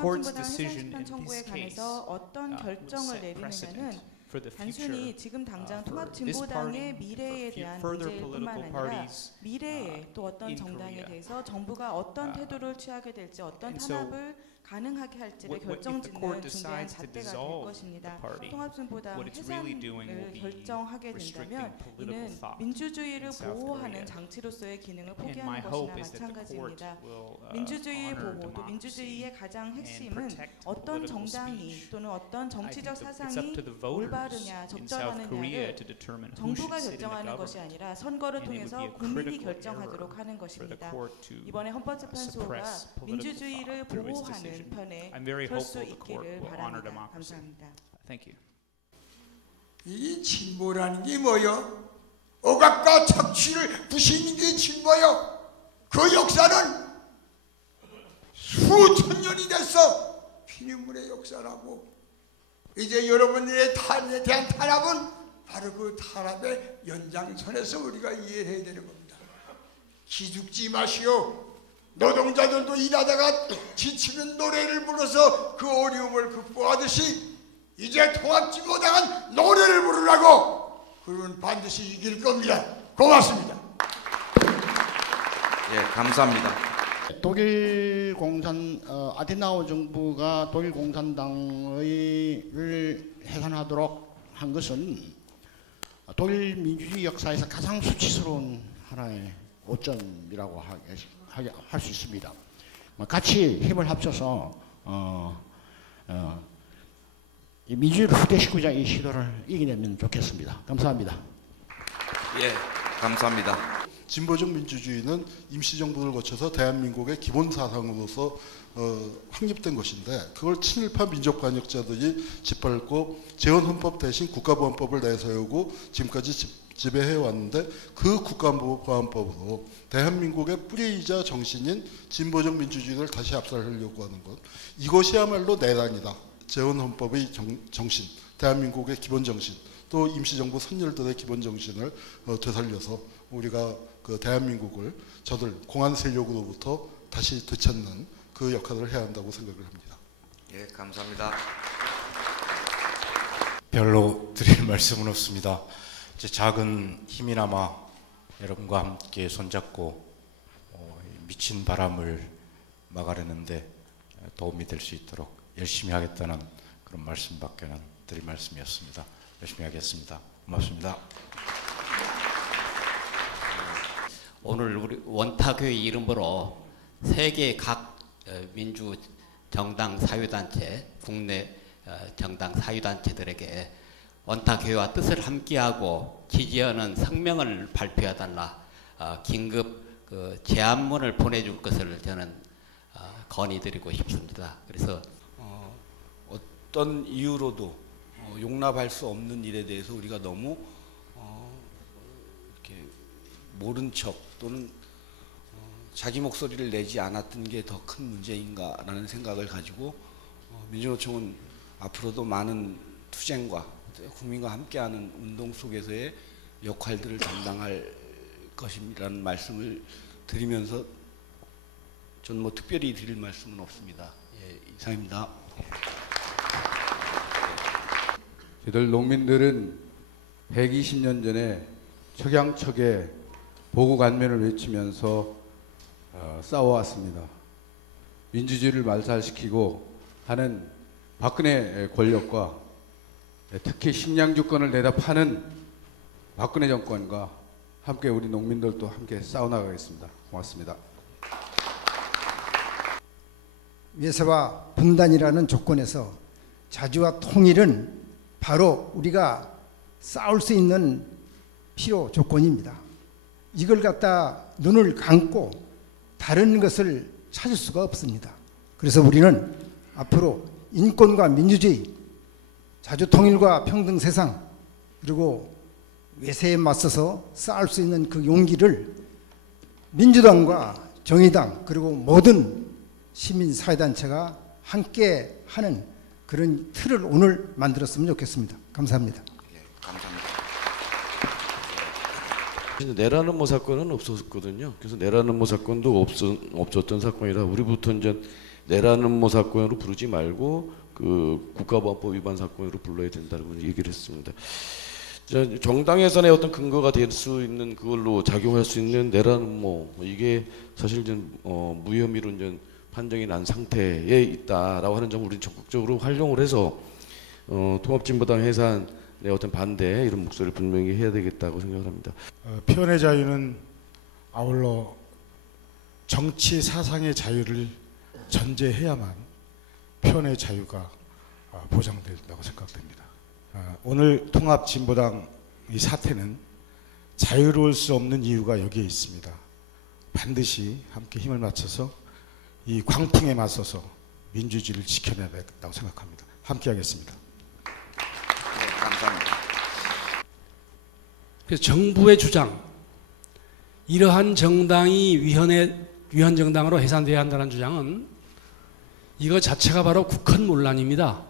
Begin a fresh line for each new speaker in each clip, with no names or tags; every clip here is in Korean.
court's decision in this case uh, will
결정을
set precedent
내리느냐는
for the
단순히
future
지금 당장
uh,
통합진보당의 미래에 대한 문제뿐만
political
아니라
parties.
미래에 또 어떤 정당에. 대해서 정부가 어떤
Uh,
태도를 취하게 될지 어떤 탄압을 가능하게 할지를 결정짓는 중대한 잣대가 될 것입니다.
will
해산을 결정하게 된다면 이는 민주주의를 보호하는. 장치로서의 기능을 포기하는 것이나 마찬가지입니다.
uh,
민주주의의
honor
보호 또
democracy
민주주의의 가장 핵심은 어떤 정당이. 또는 어떤 정치적 사상이 올바르냐 적절하느냐를 정부가 결정하는 것이 아니라 선거를 통해서 국민이 결정하도록 하는 것입니다. 이번에 헌법재판소가 민주주의를 보호하는
decision.
편에
I'm very
설수
hopeful the court
있기를
will honor
바랍니다.
democracy.
감사합니다.
Thank you.
이 진보라는 게 뭐요? 억압과 착취를 부시는 게 진보요. 그 역사는 수천 년이 됐어. 피눈물의 역사라고. 이제 여러분들의 탄에 대한 탄압은 바로 그 탄압의 연장선에서 우리가 이해해야 되는 겁니다. 기죽지 마시오. 노동자들도 일하다가 지치는 노래를 불러서 그 어려움을 극복하듯이 이제 통합진보당은 노래를 부르라고 그러면 반드시 이길 겁니다. 고맙습니다.
예, 감사합니다.
독일 공산 어, 아테나우 정부가 독일 공산당의를 해산하도록 한 것은 독일 민주주의 역사에서 가장 수치스러운 하나의 오점이라고 할 수 있습니다. 뭐 같이 힘을 합쳐서 어, 어, 이 민주주의를 후퇴시키자 이 시도를 이겨내면 좋겠습니다. 감사합니다.
예, 감사합니다.
진보적 민주주의는 임시정부를 거쳐서 대한민국의 기본 사상으로서 어, 확립된 것인데 그걸 친일파 민족 반역자들이 짓밟고 재헌헌법 대신 국가보안법을 내세우고 지금까지 지, 지배해 왔는데 그 국가보안법으로 대한민국의 뿌리이자 정신인 진보적 민주주의를 다시 압살하려고 하는 것 이것이야말로 내란이다. 재헌 헌법의 정, 정신, 대한민국의 기본 정신, 또 임시정부 선열들의 기본 정신을 어, 되살려서 우리가 그 대한민국을 저들 공안 세력으로부터 다시 되찾는 그 역할을 해야 한다고 생각을 합니다.
예, 감사합니다.
별로 드릴 말씀은 없습니다. 이제 작은 힘이나마 여러분과 함께 손잡고 어, 미친 바람을 막아내는데 도움이 될 수 있도록 열심히 하겠다는 그런 말씀밖에는 드릴 말씀이었습니다. 열심히 하겠습니다. 고맙습니다.
오늘 우리 원탁교의 이름으로 세계 각 어, 민주 정당 사유단체, 국내 어, 정당 사유단체들에게 원탁교회와 뜻을 함께하고 지지하는 성명을 발표해달라 어, 긴급 그 제안문을 보내줄 것을 저는 건의드리고 싶습니다. 그래서
어, 어떤 이유로도 어, 용납할 수 없는 일에 대해서 우리가 너무 어, 이렇게 모른 척 또는 어, 자기 목소리를 내지 않았던 게 더 큰 문제인가라는 생각을 가지고 어, 민주노총은 앞으로도 많은 투쟁과 국민과 함께하는 운동 속에서의 역할들을 담당할 것이라는 말씀을 드리면서 저는 뭐 특별히 드릴 말씀은 없습니다. 예, 이상입니다.
저들 농민들은 120년 전에 척양척에 보고간면을 외치면서 어, 싸워왔습니다. 민주주의를 말살시키고 하는 박근혜 권력과 특히 식량 주권을 내다 파는 박근혜 정권과 함께 우리 농민들도 함께 싸워나가겠습니다. 고맙습니다.
외세와 분단이라는 조건에서 자주와 통일은 바로 우리가 싸울 수 있는 필요 조건입니다. 이걸 갖다 눈을 감고 다른 것을 찾을 수가 없습니다. 그래서 우리는 앞으로 인권과 민주주의, 자주 통일과 평등 세상, 그리고 외세에 맞서서 싸울 수 있는 그 용기를 민주당과 정의당, 그리고 모든 시민사회단체가 함께 하는 그런 틀을 오늘 만들었으면 좋겠습니다. 감사합니다.
내라는 뭐 사건은 없었거든요. 그래서 내라는 뭐 사건도 없었, 없었던 사건이라 우리부터 이제 내라는 모 사건으로 부르지 말고 그 국가보안법 위반 사건으로 불러야 된다고 얘기를 했습니다. 자, 정당 해산의 어떤 근거가 될 수 있는 그걸로 작용할 수 있는 내라는 뭐 이게 사실 좀 어, 무혐의로 이제 판정이 난 상태에 있다라고 하는 점을 우리는 적극적으로 활용을 해서 어, 통합진보당 해산의 어떤 반대 이런 목소리를 분명히 해야 되겠다고 생각을 합니다.
어, 표현의 자유는 아울러 정치 사상의 자유를 전제해야만 표현의 자유가 어, 보장된다고 생각됩니다. 어, 오늘 통합진보당 이 사태는 자유로울 수 없는 이유가 여기에 있습니다. 반드시 함께 힘을 맞춰서 이 광풍에 맞서서 민주주의를 지켜내야 되겠다고 생각합니다. 함께 하겠습니다.
예, 감사합니다.
그래서 정부의 주장, 이러한 정당이 위헌의 위헌 정당으로 해산돼야 한다는 주장은 이거 자체가 바로 국헌문란입니다.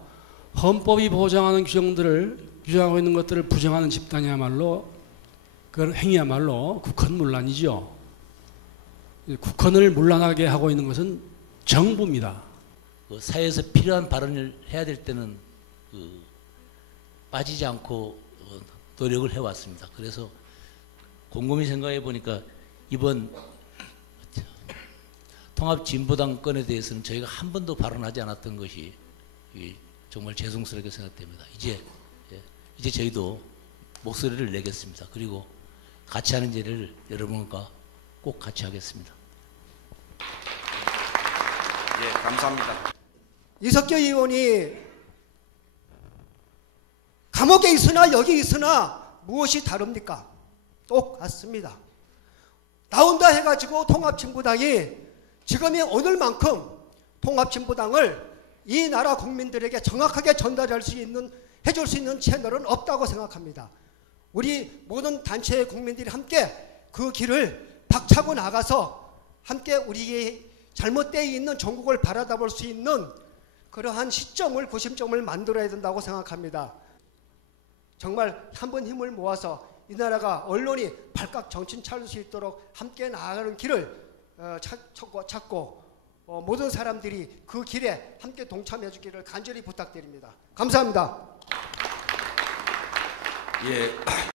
헌법이 보장하는 규정들을 규정하고 있는 것들을 부정하는 집단이야말로 그 행위야말로 국헌문란이죠. 국헌을 문란하게 하고 있는 것은 정부입니다.
그 사회에서 필요한 발언을 해야 될 때는 그 빠지지 않고 어, 노력을 해왔습니다. 그래서 곰곰이 생각해 보니까 이번 통합진보당 건에 대해서는 저희가 한 번도 발언하지 않았던 것이 이 정말 죄송스럽게 생각됩니다. 이제 예, 이제 저희도 목소리를 내겠습니다. 그리고 같이 하는 일을 여러분과 꼭 같이 하겠습니다.
예, 감사합니다.
이석규 의원이 감옥에 있으나 여기 있으나 무엇이 다릅니까? 똑같습니다. 나온다 해가지고 통합진보당이 지금이 오늘만큼 통합진보당을 이 나라 국민들에게 정확하게 전달할 수 있는 해줄 수 있는 채널은 없다고 생각합니다. 우리 모든 단체의 국민들이 함께 그 길을 박차고 나가서 함께 우리의 잘못되어 있는 전국을 바라다볼 수 있는 그러한 시점을 구심점을 만들어야 된다고 생각합니다. 정말 한 번 힘을 모아서 이 나라가 언론이 발칵 정신 차릴 수 있도록 함께 나아가는 길을 어, 찾고, 찾고 어, 모든 사람들이 그 길에 함께 동참해 주기를 간절히 부탁드립니다. 감사합니다.
예.